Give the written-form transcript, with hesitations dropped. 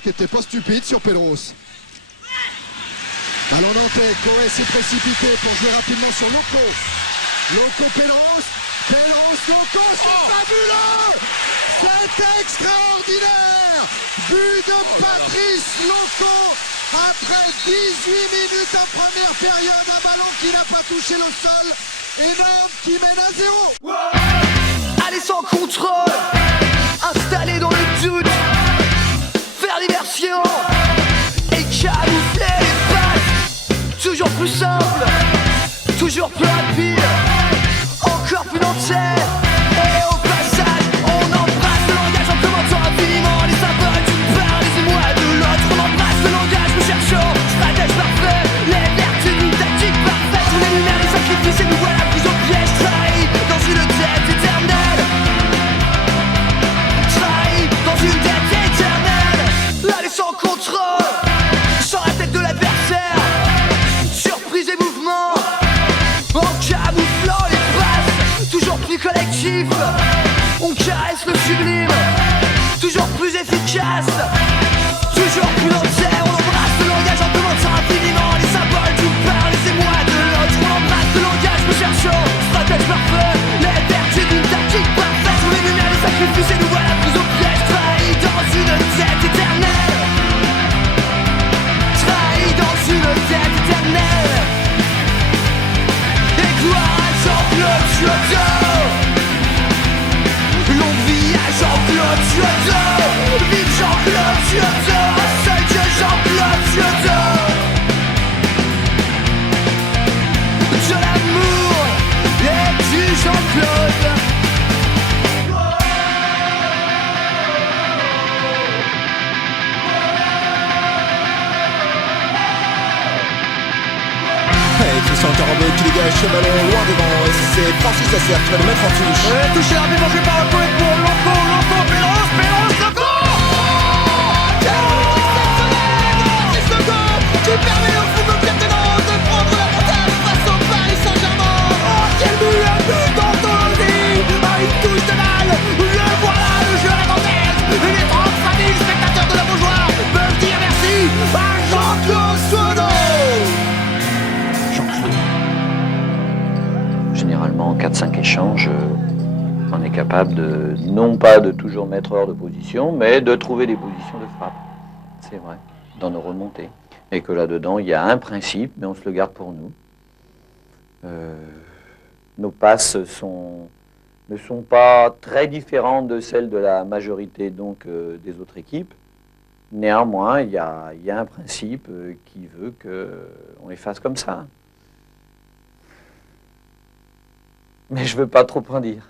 qui n'était pas stupide sur Pelleros. Alors Nantais, Coé s'est précipité pour jouer rapidement sur Loco. Loco, Pelleros, Loco, c'est fabuleux! C'est extraordinaire! But de Patrice Loco après 18 minutes en première période, un ballon qui n'a pas touché le sol et Nantes qui mène à 0. Aller sans contrôle, installé dans le doute, faire diversion et camoufler les passes. Toujours plus simple, toujours plus rapide, encore plus nantais. Et au passage, on embrasse le langage en commentant infiniment les symboles d'une part, les émois de l'autre. On embrasse le langage, nous cherchons stratège parfait, les vertus d'une tactique parfaite. On énumère les sacrifices et nous voilà pris au piège, trahis dans une dette éternelle. Trahis dans une dette éternelle. Aller sans contrôle, sans la tête de l'adversaire, surprise et mouvement, en camouflant les passes, toujours plus collectif. On caresse le sublime, toujours plus efficace, toujours plus nantais. On embrasse le langage en commentant infiniment les symboles d'une part, les émois de l'autre. On embrasse le langage, nous cherchons stratège parfait, les vertus d'une tactique parfaite. On énumère les sacrifices et nous voilà pris au piège, trahis dans une dette éternelle. Trahis dans une dette éternelle. Et gloire à Jean-Claude Chiodo. Longue vie à Jean-Claude Chiodo. Vive Jean-Claude Chiodo. Seul Dieu Jean-Claude Chiodo. De l'amour et du Jean-Claude. Christian Carambeu qui dégage ce ballon loin devant, et c'est Francis Lasserre qui va le mettre en touche. Touché la mangé par Loco et pour Loco, Pelleros, Loco. Francis Loco qui permet au football club de Nantes de prendre l'avantage face au Paris Saint-Germain. Oh quel but, un but d'Antoni à une touche de balle. Le voilà, le jeu à la nantaise. Les 35 000 spectateurs de la Beaujoire peuvent dire merci à Jean-Claude Chiodo. Généralement, en 4-5 échanges, on est capable de, non pas de toujours mettre hors de position, mais de trouver des positions de frappe. C'est vrai, dans nos remontées. Et que là-dedans, il y a un principe, mais on se le garde pour nous. Nos passes ne sont pas très différentes de celles de la majorité donc, des autres équipes. Néanmoins, il y a un principe qui veut qu'on les fasse comme ça. Mais je ne veux pas trop en dire.